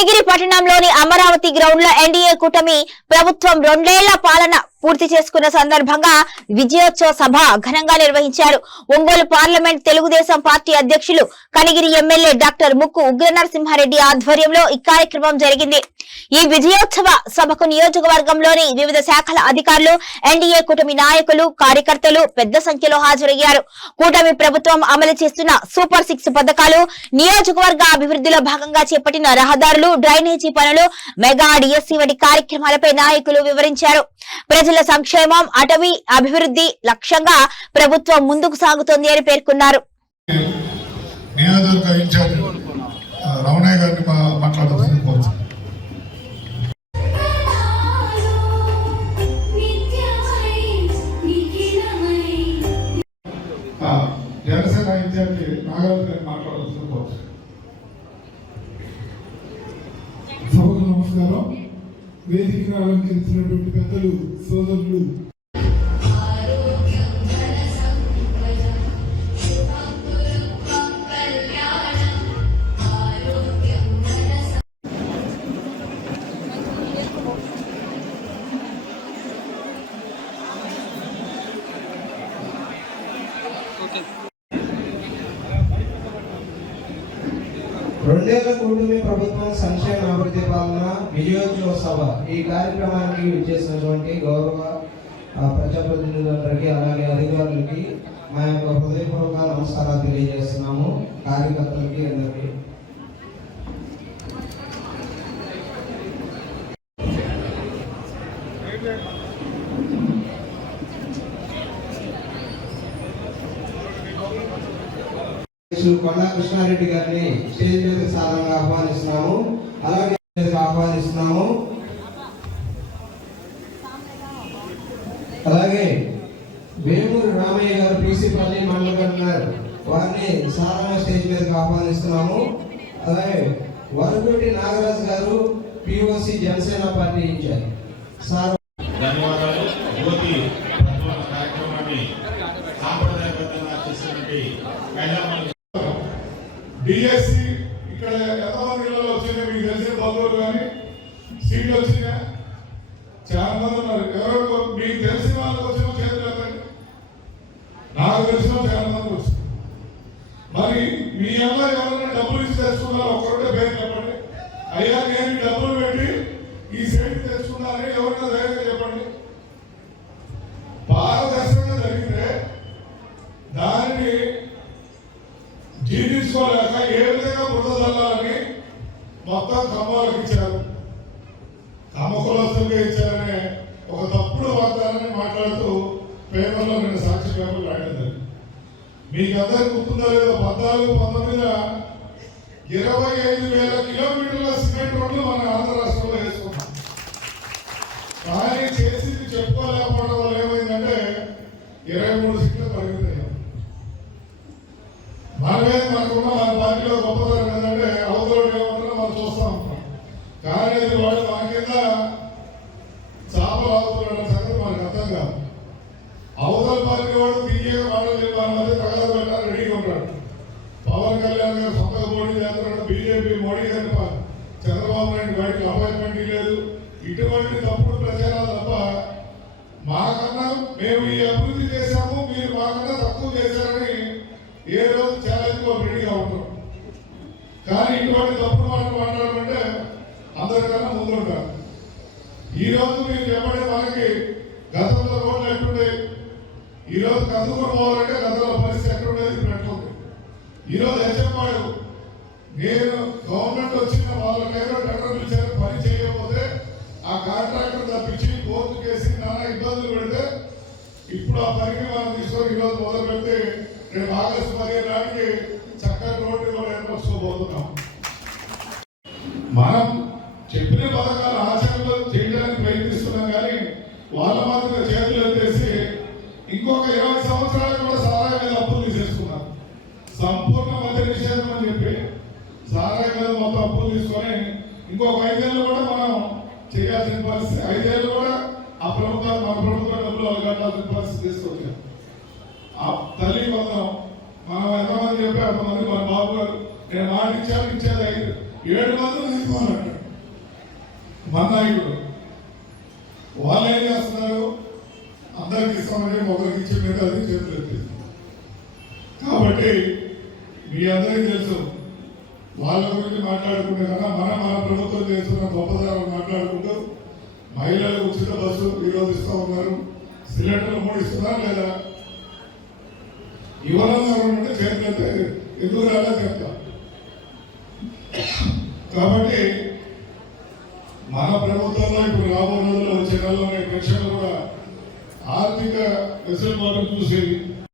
కనిగిరి పట్టణంలోని అమరావతి గ్రౌండ్ లో ఎన్డీఏ కూటమి ప్రభుత్వం 2 ఏళ్ల పాలన పూర్తి చేసుకున్న సందర్భంగా విజయోత్సవ సభ ఘనంగా నిర్వహించారు. ఒంగోలు పార్లమెంట్ తెలుగుదేశం పార్టీ అధ్యక్షులు కనిగిరి ఎమ్మెల్యే డాక్టర్ ముక్కు ఉగ్రనరసింహారెడ్డి ఆధ్వర్యంలో ఈ కార్యక్రమం జరిగింది. ఈ విజయోత్సవ సభకు నియోజకవర్గంలోని వివిధ శాఖల అధికారులు, ఎన్డీఏ కూటమి నాయకులు, కార్యకర్తలు పెద్ద సంఖ్యలో హాజరయ్యారు. కూటమి ప్రభుత్వం అమలు చేస్తున్న సూపర్ 6 పథకాలు, నియోజకవర్గ అభివృద్ధిలో భాగంగా చేపట్టిన రహదారులు, డ్రైనేజీ పనులు, మెగా డిఎస్సీ వంటి కార్యక్రమాలపై నాయకులు వివరించారు. ప్రజల సంక్షేమం, అటవీ అభివృద్ధి లక్ష్యంగా ప్రభుత్వం ముందుకు సాగుతోంది అని పేర్కొన్నారు. నమస్కారం. వేదికను అలంకరించినటువంటి పెద్దలు, సోదరులు, రెండేళ్ల కూటమి ప్రభుత్వం సంక్షేమ అభివృద్ధి పాలన విజయోత్సవ సభ ఈ కార్యక్రమానికి విచ్చేసినటువంటి గౌరవ ప్రజాప్రతినిధులందరికీ, అలాగే అధికారులకి మా యొక్క హృదయపూర్వక నమస్కారాలు తెలియజేస్తున్నాము. కార్యకర్తలకి అందరికీ కొండా కృష్ణారెడ్డి గారిని స్టేజ్ మీద సాధారణంగా ఆహ్వానిస్తున్నాము. అలాగే వేమూరి రామయ్య గారు, పీసీపల్లి మండల కన్వీనర్, వారిని సాధారణ స్టేజ్ మీదకి ఆహ్వానిస్తున్నాము. అలాగే వరకోటి నాగరాజు గారు, POC Janasena party incharge. Sir ధన్యవాదాలు. డిఎస్సి ఇక్కడ ఎంతమంది ఇళ్ళలో వచ్చింది మీకు తెలిసిన బంధువులు కానీ సీట్లు వచ్చినా చాలా మంది ఉన్నారు. ఎవరో మీకు తెలిసిన వాళ్ళకి వచ్చిన చేతులు ఎత్తండి. నాకు తెలిసిన చాలా మంది వచ్చింది. మరి మీ అమ్మ ఎవరైనా డబ్బులు ఇచ్చి తెచ్చుకున్నారు, ఒక్కరుంటే పేరు చెప్పండి. అయ్యా నేను డబ్బులు పెట్టి ఈ సైట్ తెచ్చుకున్నానని ఎవరైనా ధైర్యంగా చెప్పండి. పారదర్శకంగా జరిగితే దానిని జీర్ణించుకోలేక ఏ విధంగా బురద చల్లాలని మొత్తం కమ్మలకు ఇచ్చారు, కమ్మకులస్తులుగా ఇచ్చారనే ఒక తప్పుడు వాగ్దానాన్ని మాట్లాడుతూ పేపర్లో నేను సాక్షి పేపర్లు రాయడం జరిగింది. మీకు అందరికి గుర్తుందా లేదో, 14-19 25,000 కిలోమీటర్ల సిమెంట్ రోడ్లు మన ఆంధ్ర రాష్ట్రంలో వేసుకున్నాం. కానీ చేసింది చెప్పుకోలేకపోవడం వల్ల ఏమైందంటే 23 సీట్లు పరిమితయ్యాం. మనకున్న మన పార్టీలో గొప్పతనం ఏంటంటే అవతల ఏమంటారో మనం చూస్తూ ఉంటాం. కానీ అది వాడు మన కింద చాపలు అవుతున్న సంగతి మనకు అర్థం కాదు. అవతల పార్టీ వాడు తీయగా మాటలు మన మధ్య తగద పెట్టాలని రెడీగా ఉంటాడు. పవన్ కళ్యాణ్ గారు సొంతగా మోడీ చేస్తున్నాడు, బీజేపీ మోడీ గారి చంద్రబాబు నాయుడు బయటకు అపాయింట్మెంట్ లేదు. ఇటువంటి తప్పుడు ప్రచారాలు తప్ప మాకన్నా మేము ఈ అభివృద్ధి చేశాము, మీరు మాకన్నా తక్కువ చేశారని ఏ రోజు ఛాలెంజ్ రెడీగా ఉంటాం. కానీ ఇటువంటి తప్పుడు మాటలు మాట్లాడమంటే అందరికన్నా ముందుంటారు. ఈ రోజు మీరు చెప్పండి, మనకి గతంలో రోడ్లు ఎట్టుండే, ఈ రోజు కందుకూరు పోవాలంటే గతంలో పరిస్థితి ఎట్టుండేది, ఇప్పుడు ఎట్లుంది. ఈరోజు చెప్పాడు, నేను గవర్నమెంట్ వచ్చిన వాళ్ళకైనా టెండర్ పిలిచారు, పని చేయకపోతే ఆ కాంట్రాక్టర్ తప్పించి కోర్టు కేసి నానా ఇబ్బందులు పెడితే ఇప్పుడు ఆ పనికి మనం తీసుకొని ఈరోజు మొదలు పెడితే రేపు ఆగస్టు 15 నాటికి చక్కటి రోడ్డు కూడా ఏర్పరచుకోబోతున్నాం. మనం చెప్పిన పథకాలు ఆచరణలో చేయడానికి ప్రయత్నిస్తున్నాం. కానీ వాళ్ళ మాత్రం చేతులు ఎత్తేసి ఇంకొక 20 సంవత్సరాలు కూడా సారాయి మీద అప్పులు తీసేసుకున్నారు. సంపూర్ణ మద్య నిషేధం అని చెప్పి సారాయి మీద మొత్తం అప్పులు తీసుకొని ఇంకొక 5 ఏళ్ళు కూడా మనం చేయాల్సిన పరిస్థితి, 5 ఏళ్ళు కూడా ఆ ప్రభుత్వం మన ప్రభుత్వం డబ్బులు కట్టాల్సిన పరిస్థితి తీసుకొచ్చాం. ఆ తల్లి వందనం మనం ఎంతమంది చెప్పి అంతమంది మన బాబు గారు నేను మాట ఇచ్చాను, ఇచ్చేది 7 మంది నిలుపుకున్నట్టు మన నాయకుడు వాళ్ళు ఏం చేస్తున్నారు, అందరికి ఇస్తామని ఒకరికి ఇచ్చి మీద అది చేతులు ఎత్తేది. కాబట్టి మీ అందరికీ తెలుసు, వాళ్ళ గురించి మాట్లాడుకునే కన్నా మన ప్రభుత్వం చేస్తున్న గొప్పతనాలు మాట్లాడుకుంటూ మహిళలకు ఉచిత బస్సు ఈరోజు ఇస్తూ ఉన్నారు. సిలిండర్లు 3 ఇస్తున్నారు లేదా ఇవ్వాలన్నారంటే చేతులైతే ఎందుకు రాలా చెప్తా. కాబట్టి మన ప్రభుత్వంలో ఇప్పుడు రాబోయే రోజుల్లో వచ్చే నెలలోనే పెన్షన్లు కూడా ఆర్థిక వెసులుబాటు చూసి